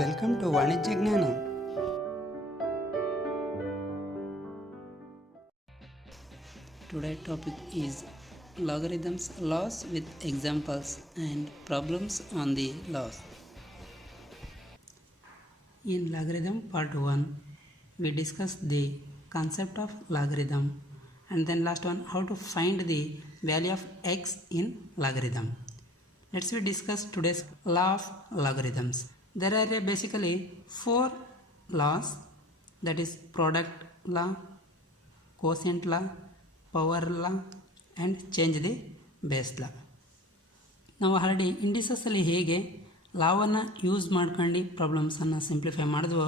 Welcome to ವಾಣಿಜ್ಯ ಜ್ಞಾನ. Today topic is logarithms laws with examples and problems on the laws. In logarithm part 1 we discussed the concept of logarithm and then last one how to find the value of x in logarithm. Let's we discuss today's law of logarithms. There are basically 4 laws, that is product law, quotient law, power law and change the base law. ನಾವು already ಇಂಡಿಸಸ್ಸಲ್ಲಿ ಹೇಗೆ ಲಾವನ್ನು use ಮಾಡ್ಕೊಂಡು ಪ್ರಾಬ್ಲಮ್ಸನ್ನು simplify ಮಾಡಿದ್ವೋ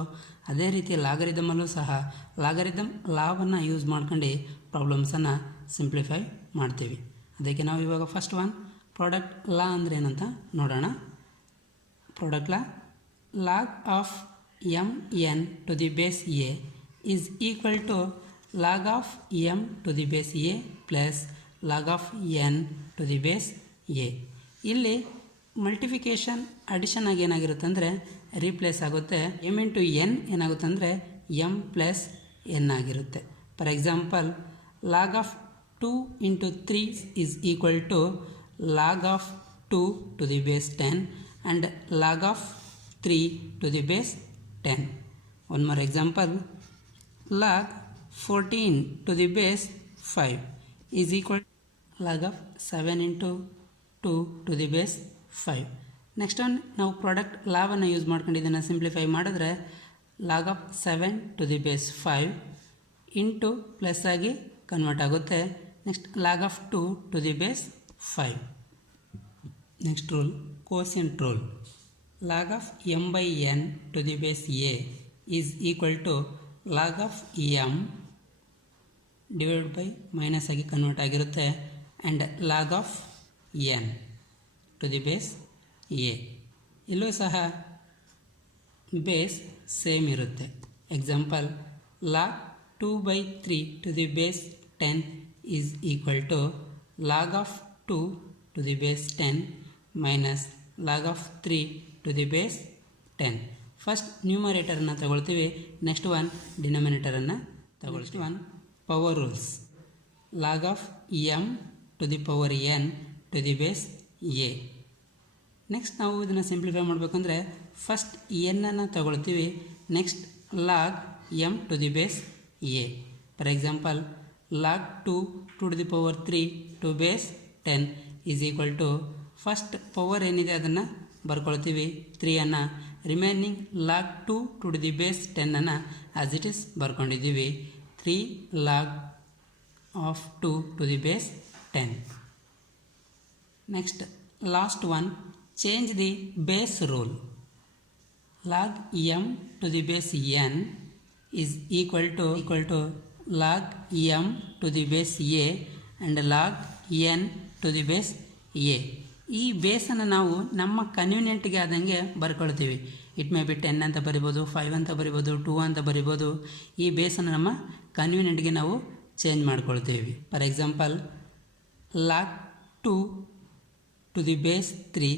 ಅದೇ ರೀತಿ ಲಾಗರಿದಮಲ್ಲೂ ಸಹ logarithm ಲಾವನ್ನು use ಮಾಡ್ಕೊಂಡು ಪ್ರಾಬ್ಲಮ್ಸನ್ನು simplify ಮಾಡ್ತೀವಿ. ಅದಕ್ಕೆ ನಾವು ಇವಾಗ ಫಸ್ಟ್ ಒನ್ ಪ್ರಾಡಕ್ಟ್ ಲಾ ಅಂದರೆ ಏನಂತ ನೋಡೋಣ. Product law log of mn to the base a is equal to log of m to the base a plus log of n to the base a. ಇಲ್ಲಿ ಮಲ್ಟಿಫಿಕೇಷನ್ addition ಆಗಿ ಏನಾಗಿರುತ್ತೆ ಅಂದರೆ replace ಆಗುತ್ತೆ. m into N ಏನಾಗುತ್ತೆ ಅಂದರೆ m plus N ಆಗಿರುತ್ತೆ. For example log of 2 into 3 is equal to log of 2 to the base 10 and log of 3 to the base 10. One more example, log 14 to the base 5 is equal to log of 7 into 2 to the base 5. Next one ನಾವು product ಲಾವನ್ನು use ಮಾಡ್ಕೊಂಡು ಇದನ್ನು simplify ಮಾಡಿದ್ರೆ log of 7 to the base 5 into plus ಆಗಿ convert ಆಗುತ್ತೆ. Next log of 2 to the base 5. Next rule quotient rule. log of m by n to the base a is equal to log of m divided by minus ಆಗಿ convert ಆಗಿರುತ್ತೆ and log of n to the base a. ಇಲ್ಲೂ ಸಹ base same ಇರುತ್ತೆ. Example log 2 by 3 to the base 10 is equal to log of 2 to the base 10 minus log of 3 to the base 10. First ನ್ಯೂಮರೇಟರನ್ನು ತಗೊಳ್ತೀವಿ, next one ಡಿನಾಮಿನೇಟರನ್ನು ತಗೊಳ್ತೀವಿ. One power rules. Log of m to the power n to the base a. Next ನಾವು ಇದನ್ನು simplify ಮಾಡಬೇಕಂದ್ರೆ first ಎನ್ನನ್ನು ತಗೊಳ್ತೀವಿ, next log M to the base a. For example log 2 to the power 3 to base 10 is equal to first power ಏನಿದೆ ಅದನ್ನು ಬರ್ಕೊಳ್ತೀವಿ 3ಅನ್ನು, remaining log 2 to the base 10ಅನ್ನು as it is ಬರ್ಕೊಂಡಿದ್ದೀವಿ 3 log of 2 to the base 10. Next last one change the base rule. Log M to the base N is equal to log M to the base A and log N to the base A. ಈ ಬೇಸನ್ನು ನಾವು ನಮ್ಮ ಕನ್ವೀನಿಯೆಂಟ್ಗೆ ಆದಂಗೆ ಬರ್ಕೊಳ್ತೀವಿ. It may be 10 ಅಂತ ಬರಿಬೋದು, 5 ಅಂತ ಬರಿಬೋದು, 2 ಅಂತ ಬರಿಬೋದು. ಈ ಬೇಸನ್ನು ನಮ್ಮ ಕನ್ವೀನಿಯೆಂಟ್ಗೆ ನಾವು ಚೇಂಜ್ ಮಾಡ್ಕೊಳ್ತೀವಿ. For example log 2 to the base 3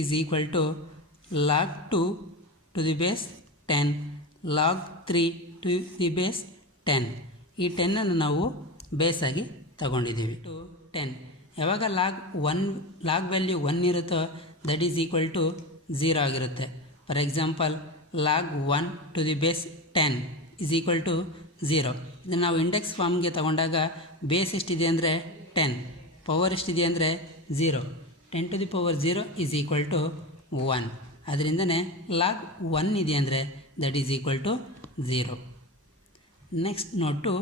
is equal to log 2 to the base 10 log 3 to the base 10. ಈ 10ಅನ್ನು ನಾವು ಬೇಸಾಗಿ ತಗೊಂಡಿದ್ದೀವಿ. ಟು 10 ಯಾವಾಗ ಲಾಗ್ ವ್ಯಾಲ್ಯೂ 1 ಇರುತ್ತೋ ದಟ್ ಈಸ್ ಈಕ್ವಲ್ ಟು 0 ಆಗಿರುತ್ತೆ. For example log 1 to the base 10 is equal to 0. ಇದನ್ನು ನಾವು index ಫಾರ್ಮ್ಗೆ ತಗೊಂಡಾಗ ಬೇಸ್ ಎಷ್ಟಿದೆ ಅಂದರೆ 10, ಪವರ್ ಎಷ್ಟಿದೆ ಅಂದರೆ 0. 10 to the power 0 is equal to 1. ಅದರಿಂದನೇ ಲಾಗ್ 1 ಇದೆ ಅಂದರೆ that is equal to 0. Next note to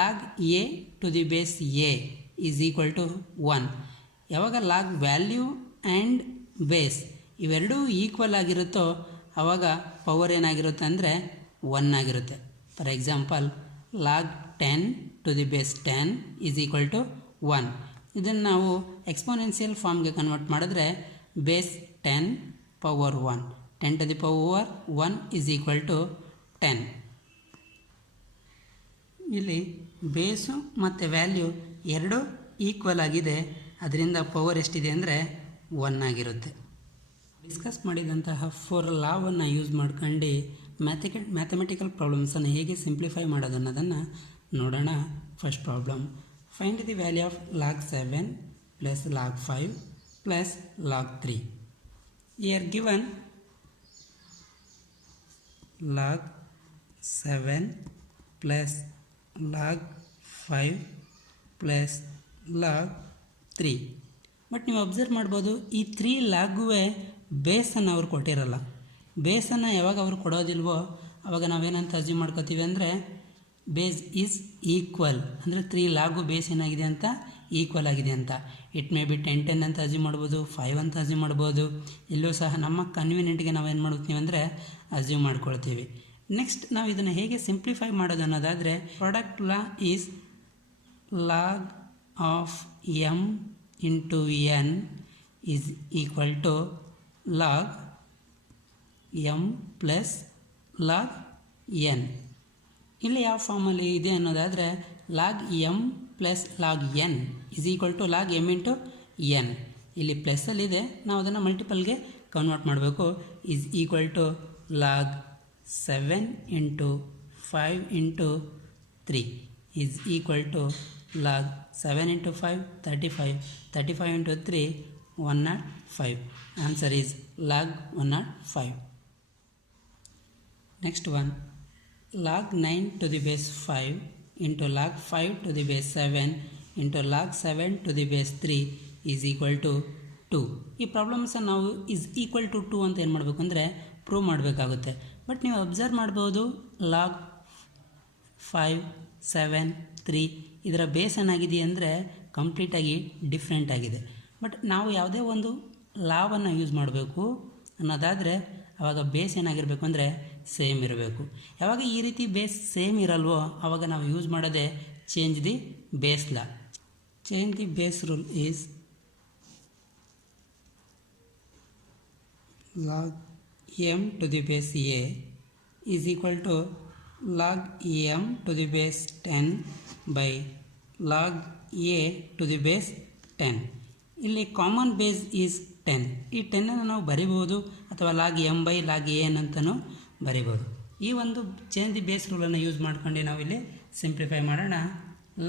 log A to the base A is equal to 1. ಯಾವಾಗ ಲಾಗ್ ವ್ಯಾಲ್ಯೂ ಆ್ಯಂಡ್ ಬೇಸ್ ಇವೆರಡೂ ಈಕ್ವಲ್ ಆಗಿರುತ್ತೋ ಆವಾಗ ಪವರ್ ಏನಾಗಿರುತ್ತೆ ಅಂದರೆ 1 ಆಗಿರುತ್ತೆ. For example log 10 to the base 10 is equal to 1. ಇದನ್ನು ನಾವು exponential ಫಾರ್ಮ್ಗೆ ಕನ್ವರ್ಟ್ ಮಾಡಿದ್ರೆ base 10 power 1, 10 to the power 1 is equal to 10. ಇಲ್ಲಿ ಬೇಸು ಮತ್ತು ವ್ಯಾಲ್ಯೂ ಎರಡೂ ಈಕ್ವಲ್ ಆಗಿದೆ, ಅದರಿಂದ ಪವರ್ ಎಷ್ಟಿದೆ ಅಂದರೆ 1 ಆಗಿರುತ್ತೆ. ಡಿಸ್ಕಸ್ ಮಾಡಿದಂತಹ 4 ಲಾವನ್ನು ಯೂಸ್ ಮಾಡ್ಕೊಂಡು ಮ್ಯಾಥಮೆಟಿಕಲ್ ಪ್ರಾಬ್ಲಮ್ಸನ್ನು ಹೇಗೆ ಸಿಂಪ್ಲಿಫೈ ಮಾಡೋದು ಅನ್ನೋದನ್ನು ನೋಡೋಣ. First problem, find the value of log 7 plus log 5 plus log 3. Here given log 7 plus log 5 plus log 3. But ನೀವು ಅಬ್ಸರ್ವ್ ಮಾಡ್ಬೋದು, ಈ 3 ಲಾಗುವೆ ಬೇಸನ್ನು ಅವ್ರು ಕೊಟ್ಟಿರಲ್ಲ. ಬೇಸನ್ನು ಯಾವಾಗ ಅವ್ರು ಕೊಡೋದಿಲ್ವೋ ಆವಾಗ ನಾವೇನಂತ ಅಸ್ಯೂಮ್ ಮಾಡ್ಕೋತೀವಿ ಅಂದರೆ ಬೇಸ್ ಈಸ್ ಈಕ್ವಲ್, ಅಂದರೆ 3 ಲಾಗು ಬೇಸ್ ಏನಾಗಿದೆ ಅಂತ ಈಕ್ವಲ್ ಆಗಿದೆ ಅಂತ. ಇಟ್ ಮೇ ಬಿ 10 ಅಂತ ಅಸ್ಯೂಮ್ ಮಾಡ್ಬೋದು, 5 ಅಂತ ಅಸ್ಯೂಮ್ ಮಾಡ್ಬೋದು. ಇಲ್ಲೂ ಸಹ ನಮ್ಮ ಕನ್ವೀನಿಯೆಂಟ್ಗೆ ನಾವೇನು ಮಾಡ್ತೀವಿ ಅಂದರೆ ಅಸ್ಯೂಮ್ ಮಾಡ್ಕೊಳ್ತೀವಿ. ನೆಕ್ಸ್ಟ್ ನಾವು ಇದನ್ನು ಹೇಗೆ ಸಿಂಪ್ಲಿಫೈ ಮಾಡೋದು ಅನ್ನೋದಾದರೆ, product law is log of m into n is equal to log m plus log n. ಇಲ್ಲಿ ಯಾವ ಫಾರ್ಮಲ್ಲಿ ಇದೆ ಅನ್ನೋದಾದರೆ log m plus log n is equal to log m into n. ಇಲ್ಲಿ ಪ್ಲಸ್ಸಲ್ಲಿದೆ, ನಾವು ಅದನ್ನು ಮಲ್ಟಿಪಲ್ಗೆ ಕನ್ವರ್ಟ್ ಮಾಡಬೇಕು. is equal to log 7 into 5 into 3 is equal to log 7 into 5 35, 35 into 3 105. Answer is log 105. Next one, log 9 to the base 5 into log 5 to the base 7 into log 7 to the base 3 is equal to 2. ಈ ಪ್ರಾಬ್ಲಮ್ಸನ್ನು ನಾವು is equal to 2 ಅಂತ ಏನು ಮಾಡಬೇಕು ಅಂದರೆ prove ಮಾಡಬೇಕಾಗುತ್ತೆ. But ನೀವು observe ಮಾಡ್ಬೋದು, log 5 7 3 ಇದರ ಬೇಸ್ ಏನಾಗಿದೆ ಅಂದರೆ ಕಂಪ್ಲೀಟಾಗಿ ಡಿಫ್ರೆಂಟ್ ಆಗಿದೆ. ಬಟ್ ನಾವು ಯಾವುದೇ ಒಂದು ಲಾವನ್ನು ಯೂಸ್ ಮಾಡಬೇಕು ಅನ್ನೋದಾದರೆ ಆವಾಗ ಬೇಸ್ ಏನಾಗಿರಬೇಕು ಅಂದರೆ ಸೇಮ್ ಇರಬೇಕು. ಯಾವಾಗ ಈ ರೀತಿ ಬೇಸ್ ಸೇಮ್ ಇರಲ್ವೋ ಆವಾಗ ನಾವು ಯೂಸ್ ಮಾಡೋದೇ change the base law. Change the base rule is log m to the base a is equal to log m to the base 10 by log a to the base 10. ಇಲ್ಲಿ common base is 10. ಈ 10ಅನ್ನು ನಾವು ಬರಿಬೋದು ಅಥವಾ log m by log a ಅಂತಲೂ ಬರಿಬೋದು. ಈ ಒಂದು change the base ರೂಲನ್ನು ಯೂಸ್ ಮಾಡ್ಕೊಂಡು ನಾವು ಇಲ್ಲಿ ಸಿಂಪ್ಲಿಫೈ ಮಾಡೋಣ.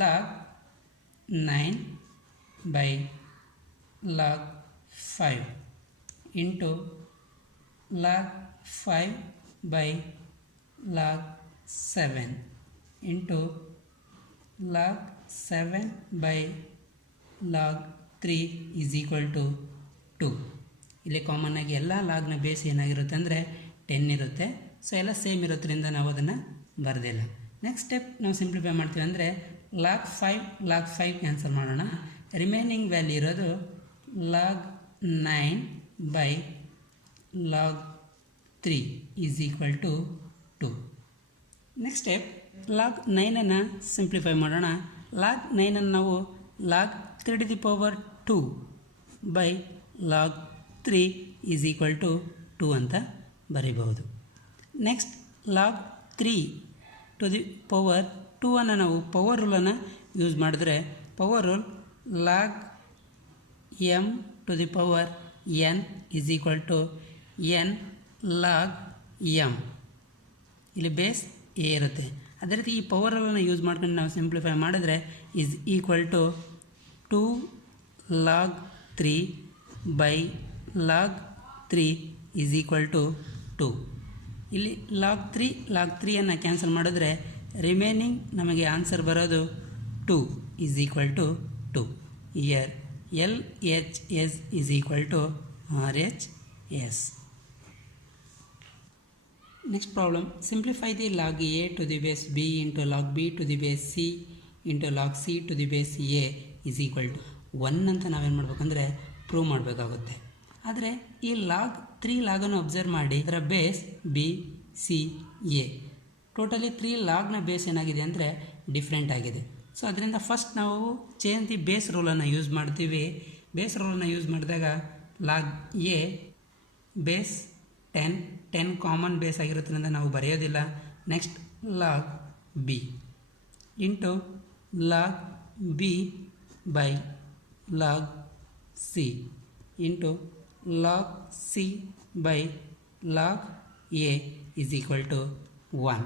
log 9 by log 5 into log 5 by log 7 into log 7 by log 3 is equal to 2. ಇಲ್ಲಿ ಕಾಮನ್ ಆಗಿ ಎಲ್ಲ ಲಾಗ್ನ ಬೇಸ್ ಏನಾಗಿರುತ್ತೆ ಅಂದರೆ 10 ಇರುತ್ತೆ. ಸೊ ಎಲ್ಲ ಸೇಮ್ ಇರೋದ್ರಿಂದ ನಾವು ಅದನ್ನು ಬರೆದಿಲ್ಲ. ನೆಕ್ಸ್ಟ್ ಸ್ಟೆಪ್ ನಾವು ಸಿಂಪ್ಲಿಫೈ ಮಾಡ್ತೀವಿ ಅಂದರೆ log 5 ಕ್ಯಾನ್ಸಲ್ ಮಾಡೋಣ. ರಿಮೈನಿಂಗ್ ವ್ಯಾಲ್ಯೂ ಇರೋದು log 9 by log 3 is equal to 2. Next step log 9ಅನ್ನು ಸಿಂಪ್ಲಿಫೈ ಮಾಡೋಣ. log 9ಅನ್ನು ನಾವು log 3 to the power 2 by log 3 is equal to 2 ಅಂತ ಬರೀಬಹುದು. Next log 3 to the power 2 ಅನ್ನು ನಾವು ಪವರ್ ರೂಲನ್ನು ಯೂಸ್ ಮಾಡಿದ್ರೆ power rule log m to the power n is equal to n log m. ಇಲ್ಲಿ base A ಇರುತ್ತೆ. ಅದೇ ರೀತಿ ಈ ಪವರ್ ರೂಲನ್ನು ಯೂಸ್ ಮಾಡ್ಕೊಂಡು ನಾವು ಸಿಂಪ್ಲಿಫೈ ಮಾಡಿದ್ರೆ is equal to 2 log 3 by log 3 is equal to 2. ಇಲ್ಲಿ log 3 ಕ್ಯಾನ್ಸಲ್ ಮಾಡಿದ್ರೆ ರಿಮೈನಿಂಗ್ ನಮಗೆ ಆನ್ಸರ್ ಬರೋದು 2 is equal to 2. Here LHS is equal to RHS. Next problem, simplify the log a to the base b into log b to the base c into log c to the base a is equal to 1 ಅಂತ ನಾವೇನು ಮಾಡಬೇಕಂದ್ರೆ prove ಮಾಡಬೇಕಾಗುತ್ತೆ. ಆದರೆ ಈ log 3 ಲಾಗನ್ನು observe ಮಾಡಿ, ಅದರ base b c a totally 3 ಲಾಗ್ನ base ಏನಾಗಿದೆ ಅಂದರೆ ಡಿಫ್ರೆಂಟ್ ಆಗಿದೆ. ಸೊ ಅದರಿಂದ ಫಸ್ಟ್ ನಾವು ಚೇಂಜ್ ದಿ ಬೇಸ್ ರೂಲನ್ನು ಯೂಸ್ ಮಾಡ್ತೀವಿ. ಬೇಸ್ ರೂಲನ್ನು ಯೂಸ್ ಮಾಡಿದಾಗ log a base 10 common base ಆಗಿರೋದ್ರಿಂದ ನಾವು ಬರೆಯೋದಿಲ್ಲ. Next log b into log b by log c into log c by log a is equal to 1.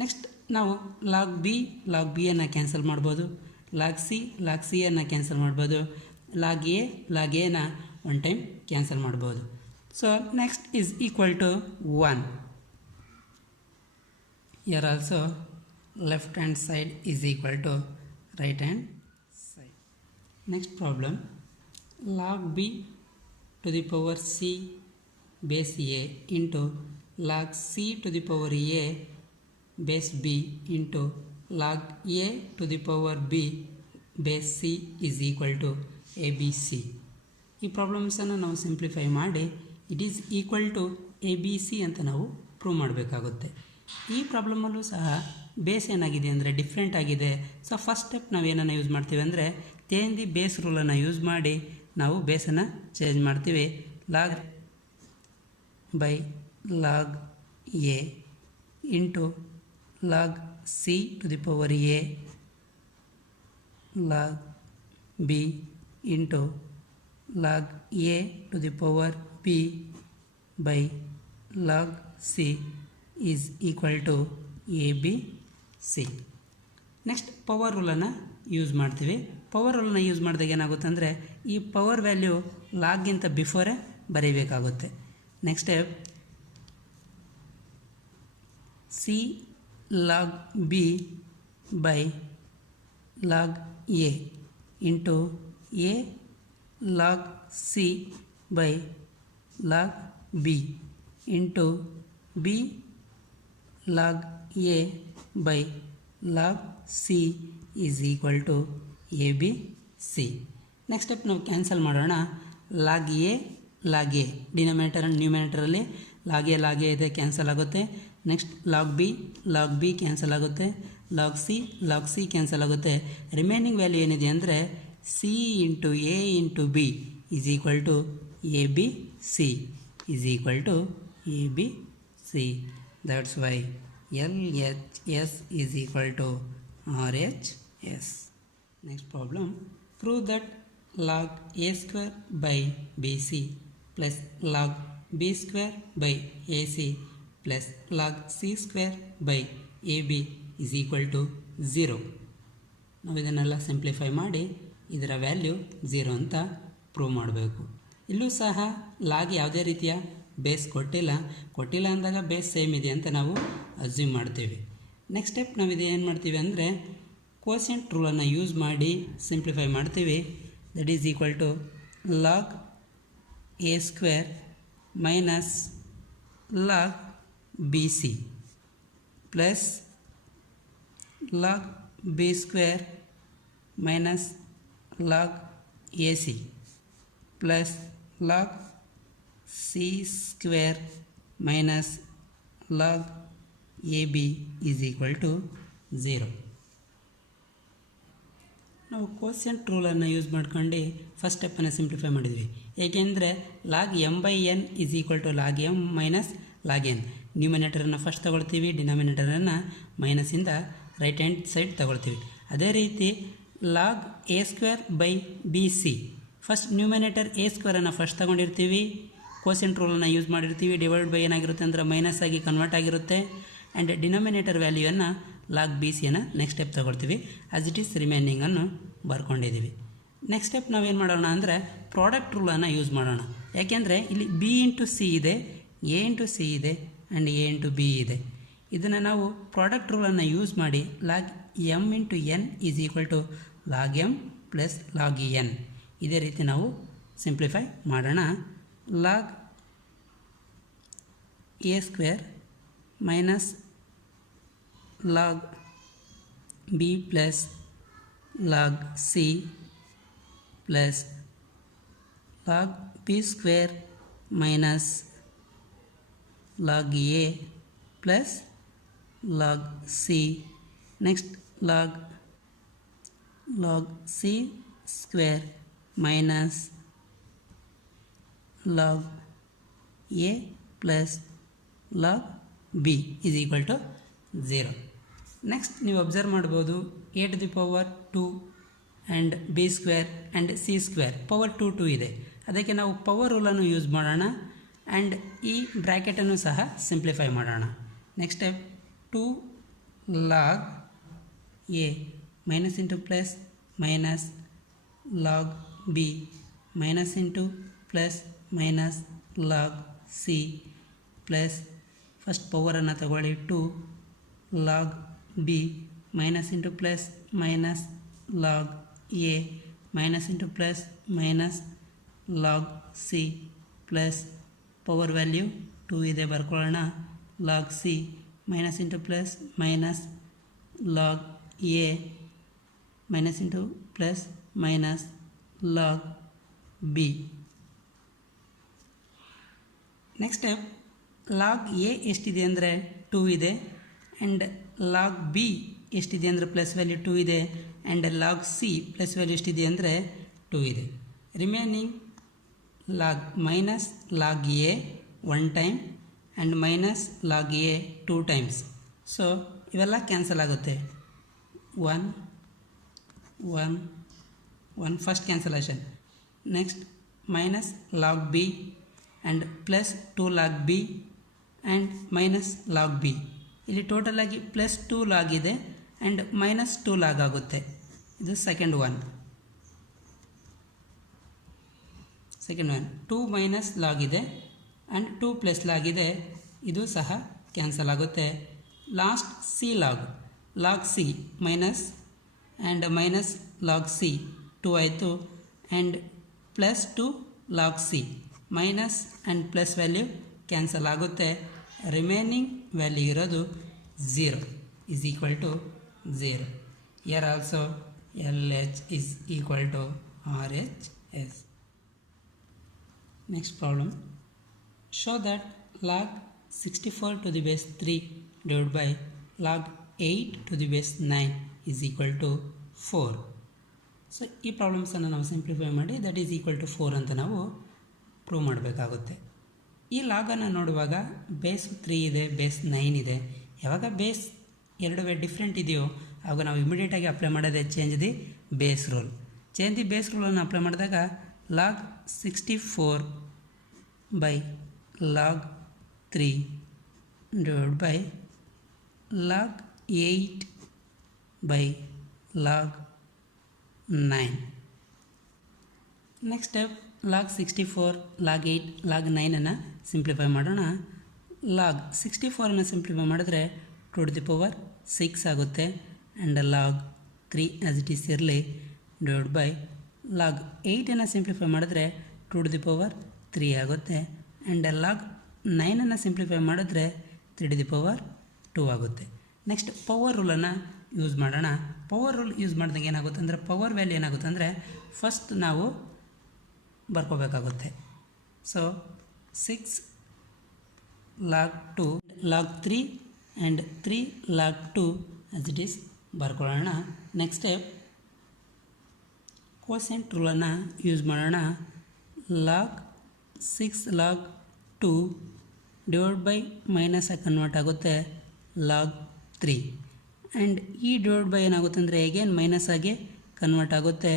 Next ನಾವು log b ಅನ್ನು cancel ಮಾಡ್ಬೋದು, ಲಾಗ್ ಸಿ ಅನ್ನು cancel ಮಾಡ್ಬೋದು, log ಎನ one time cancel ಮಾಡ್ಬೋದು. So next is equal to 1. Here also left hand side is equal to right hand side. Next problem, log b to the power c base a into log c to the power a base b into log a to the power b base c is equal to abc. ಈ ಪ್ರಾಬ್ಲಮ್ಸನ್ನು ನಾವು simplify ಮಾಡಿ it is equal to A B C ಅಂತ ನಾವು prove ಮಾಡಬೇಕಾಗುತ್ತೆ. ಈ ಪ್ರಾಬ್ಲಮಲ್ಲೂ ಸಹ base ಏನಾಗಿದೆ ಅಂದರೆ ಡಿಫ್ರೆಂಟ್ ಆಗಿದೆ. ಸೊ ಫಸ್ಟ್ ಸ್ಟೆಪ್ ನಾವು ಏನನ್ನು ಯೂಸ್ ಮಾಡ್ತೀವಿ ಅಂದರೆ ಚೇಂಜ್ ದಿ ಬೇಸ್ ರೂಲನ್ನು ಯೂಸ್ ಮಾಡಿ ನಾವು ಬೇಸನ್ನು ಚೇಂಜ್ ಮಾಡ್ತೀವಿ. Log by log a into log c to the power a log b into log A to the power b by log c is equal to A B c. Next power ರೂಲನ್ನು use ಮಾಡ್ತೀವಿ. Power ರೂಲನ್ನು use ಮಾಡಿದಾಗ ಏನಾಗುತ್ತೆ ಅಂದರೆ ಈ power value ಲಾಗ್ಗಿಂತ ಬಿಫೋರೇ ಬರೀಬೇಕಾಗುತ್ತೆ. Next step c log b by log a into A log c by log b into b log a by log c is equal to A B c. Next step ನಾವು cancel ಮಾಡೋಣ. Log a denominator and ನ್ಯೂಮಿನೇಟರಲ್ಲಿ log a ಇದೆ, cancel ಆಗುತ್ತೆ. Next log b cancel ಆಗುತ್ತೆ, log c cancel ಆಗುತ್ತೆ. Remaining value ಏನಿದೆ ಅಂದರೆ c into a into b is equal to A B c is equal to A B c. That's why LHS is equal to RHS. Next problem, prove that log A square by BC plus log B square by AC plus log C square by AB is equal to 0. ನಾವು ಇದನ್ನೆಲ್ಲ simplify ಮಾಡಿ ಇದರ value 0 ಅಂತ prove ಮಾಡಬೇಕು. ಇಲ್ಲೂ ಸಹ log ಯಾವುದೇ ರೀತಿಯ ಬೇಸ್ ಕೊಟ್ಟಿಲ್ಲ ಅಂದಾಗ ಬೇಸ್ ಸೇಮ್ ಇದೆ ಅಂತ ನಾವು ಅಸ್ಯೂಮ್ ಮಾಡ್ತೀವಿ. ನೆಕ್ಸ್ಟ್ ಸ್ಟೆಪ್ ನಾವು ಇದು ಏನು ಮಾಡ್ತೀವಿ ಅಂದರೆ ಕೋಶಿಯಂಟ್ ರೂಲನ್ನು ಯೂಸ್ ಮಾಡಿ ಸಿಂಪ್ಲಿಫೈ ಮಾಡ್ತೀವಿ. That is equal to log A square minus log b c plus log B square minus log a c plus log C square minus log a b is equal to 0. ನಾವು quotient ರೂಲನ್ನು use ಮಾಡ್ಕೊಂಡು first ಸ್ಟೆಪ್ಪನ್ನು simplify ಮಾಡಿದ್ವಿ. ಏಕೆಂದರೆ log m by n is equal to log m minus log n. ನ್ಯೂಮಿನೇಟರನ್ನು first ತಗೊಳ್ತೀವಿ, ಡಿನಾಮಿನೇಟರನ್ನು ಮೈನಸಿಂದ ರೈಟ್ ಹ್ಯಾಂಡ್ ಸೈಡ್ ತಗೊಳ್ತೀವಿ. ಅದೇ ರೀತಿ log A square by b c first numerator a ಸ್ಕ್ವೇರನ್ನು ಫಸ್ಟ್ ತಗೊಂಡಿರ್ತೀವಿ, ಕೋಶಿಯಂಟ್ ರೂಲನ್ನು ಯೂಸ್ ಮಾಡಿರ್ತೀವಿ. ಡಿವೈಡ್ ಬೈ ಏನಾಗಿರುತ್ತೆ ಅಂದರೆ ಮೈನಸ್ ಆಗಿ ಕನ್ವರ್ಟ್ ಆಗಿರುತ್ತೆ. ಆ್ಯಂಡ್ ಡಿನಾಮಿನೇಟರ್ ವ್ಯಾಲ್ಯೂವನ್ನು ಲಾಗ್ ಬಿ ಸಿಯನ್ನು ನೆಕ್ಸ್ಟ್ ಸ್ಟೆಪ್ ತೊಗೊಳ್ತೀವಿ. ಆ್ಯಸ್ ಇಟ್ ಈಸ್ ರಿಮೈನಿಂಗನ್ನು ಬರ್ಕೊಂಡಿದ್ದೀವಿ. ನೆಕ್ಸ್ಟ್ ಸ್ಟೆಪ್ ನಾವೇನು ಮಾಡೋಣ ಅಂದರೆ ಪ್ರಾಡಕ್ಟ್ ರೂಲನ್ನು ಯೂಸ್ ಮಾಡೋಣ. ಯಾಕೆಂದರೆ ಇಲ್ಲಿ ಬಿ ಇಂಟು ಸಿ ಇದೆ, ಎ ಇಂಟು ಸಿ ಇದೆ ಆ್ಯಂಡ್ ಎ ಇಂಟು ಬಿ ಇದೆ. ಇದನ್ನು ನಾವು ಪ್ರಾಡಕ್ಟ್ ರೂಲನ್ನು ಯೂಸ್ ಮಾಡಿ log M into N is equal to log M plus log N. ಇದೇ ರೀತಿ ನಾವು ಸಿಂಪ್ಲಿಫೈ ಮಾಡೋಣ. Log A square minus log B plus log C plus log B square minus log A plus log C. Next log C square minus log A plus log B is equal to 0. ನೆಕ್ಸ್ಟ್ ನೀವು observe ಮಾಡ್ಬೋದು A to the power 2 and B square and C square power 2 ಇದೆ. ಅದಕ್ಕೆ ನಾವು power ರೂಲನ್ನು use ಮಾಡೋಣ and ಈ ಬ್ರ್ಯಾಕೆಟನ್ನು ಸಹ ಸಿಂಪ್ಲಿಫೈ ಮಾಡೋಣ. Next step 2 log a minus into plus minus log b minus into plus minus log c plus first ಪವರನ್ನು ತಗೊಳ್ಳಿ 2 log b minus into plus minus log a minus into plus minus log c plus power value 2 ಇದೆ ಬರ್ಕೊಳ್ಳೋಣ log c minus into plus minus log a minus into plus minus log b. Next step log a ಎಷ್ಟಿದೆ ಅಂದರೆ 2 ಇದೆ and log b ಎಷ್ಟಿದೆ ಅಂದರೆ plus value 2 ಇದೆ and log c plus value ಎಷ್ಟಿದೆ ಅಂದರೆ 2 ಇದೆ. Remaining log minus log a 1 time and minus log a 2 times. So ಇವೆಲ್ಲ ಕ್ಯಾನ್ಸಲ್ ಆಗುತ್ತೆ. 1 first cancellation. Next minus log b and plus 2 log b and minus log b. ಇಲ್ಲಿ ಟೋಟಲಾಗಿ plus 2 log ಇದೆ and minus 2 log ಆಗುತ್ತೆ. ಇದು second one. 2 minus log ಇದೆ and 2 plus log ಇದೆ, ಇದು ಸಹ ಕ್ಯಾನ್ಸಲ್ ಆಗುತ್ತೆ. Last C log c minus and minus log c 2 ಆಯಿತು and plus 2 log c minus and plus value cancel ಆಗುತ್ತೆ. ರಿಮೈನಿಂಗ್ ವ್ಯಾಲ್ಯೂ ಇರೋದು 0 is equal to 0. Here also LH is equal to RHS. Next problem. Show that log 64 to the base 3 divided by log 8 to the base 9 is equal to 4. So ಈ ಪ್ರಾಬ್ಲಮ್ಸನ್ನು ನಾವು simplify ಮಾಡಿ that is equal to 4 ಅಂತ ನಾವು prove ಮಾಡಬೇಕಾಗುತ್ತೆ. ಈ ಲಾಗನ್ನು ನೋಡುವಾಗ base 3 ಇದೆ, base 9 ಇದೆ. ಯಾವಾಗ ಬೇಸ್ ಎರಡು ಡಿಫ್ರೆಂಟ್ ಇದೆಯೋ ಆವಾಗ ನಾವು ಇಮಿಡಿಯೇಟಾಗಿ ಅಪ್ಲೈ ಮಾಡೋದೇ change the base rule. Change the base ರೂಲನ್ನು ಅಪ್ಲೈ ಮಾಡಿದಾಗ log 64 by log 3 divided by log 8 by log 9. Next step log 64, log 8, log 9 simplify ಮಾಡೋಣ. log 64 ಸಿಂಪ್ಲಿಫೈ ಮಾಡಿದ್ರೆ 2 to the power 6 ಆಗುತ್ತೆ and log 3 as it is ಇರಲಿ divide by log 8 simplify ಮಾಡಿದ್ರೆ 2 to the power 3 ಆಗುತ್ತೆ and log 9 simplify ಮಾಡಿದ್ರೆ 3 to the power 2 ಆಗುತ್ತೆ. Next power ರೂಲನ್ನು use ಮಾಡೋಣ. ಪವರ್ ರೂಲ್ ಯೂಸ್ ಮಾಡಿದಾಗ ಏನಾಗುತ್ತೆ ಅಂದರೆ ಪವರ್ ವ್ಯಾಲ್ಯೂ ಏನಾಗುತ್ತೆ ಅಂದರೆ ಫಸ್ಟ್ ನಾವು ಬರ್ಕೋಬೇಕಾಗುತ್ತೆ. So 6 log 2 log 3 and 3 log 2 as it is ಬರ್ಕೊಳ್ಳೋಣ. ನೆಕ್ಸ್ಟ್ ಸ್ಟೆಪ್ ಕೋಸೆಂಟ್ ರೂಲನ್ನು ಯೂಸ್ ಮಾಡೋಣ. log 6 log 2 divide by minus convert ಆಗುತ್ತೆ log 3 ಆ್ಯಂಡ್ ಈ ಡಿವೈಡ್ ಬೈ ಏನಾಗುತ್ತೆ ಅಂದರೆ ಎಗೇನ್ ಮೈನಸ್ ಆಗಿ ಕನ್ವರ್ಟ್ ಆಗುತ್ತೆ.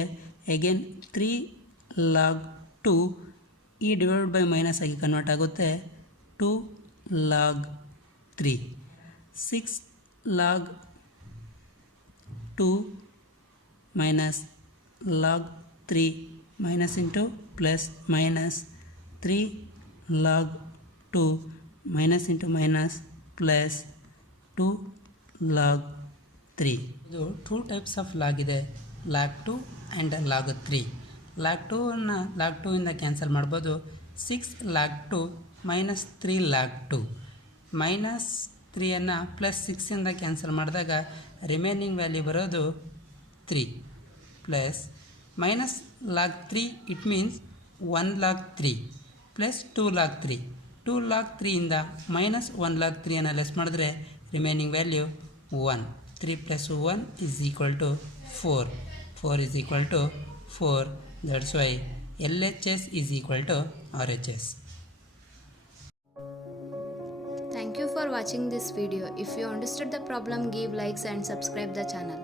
ಎಗೇನ್ 3 log 2 ಈ ಡಿವೈಡ್ ಬೈ ಮೈನಸ್ ಆಗಿ ಕನ್ವರ್ಟ್ ಆಗುತ್ತೆ 2 log 3. 6 log 2 minus log 3 minus into plus minus 3 log 2 minus into minus plus 2 log 3. ಇದು 2 ಟೈಪ್ಸ್ ಆಫ್ ಲಾಗ್ ಇದೆ, log 2 and log 3. log 2 log 2 ಇಂದ cancel ಮಾಡ್ಬೋದು. 6 log 2 minus 3 log 2 minus 3 plus 6 cancel ಮಾಡಿದಾಗ remaining value ಬರೋದು 3 plus minus log 3 it means 1 log 3 plus 2 log 3. 2 log 3 ಇಂದ minus 1 log 3 less ಮಾಡಿದ್ರೆ remaining value 1. 3 plus 1 is equal to 4. 4 is equal to 4. That's why LHS is equal to RHS. Thank you for watching this video. If you understood the problem, give likes and subscribe the channel.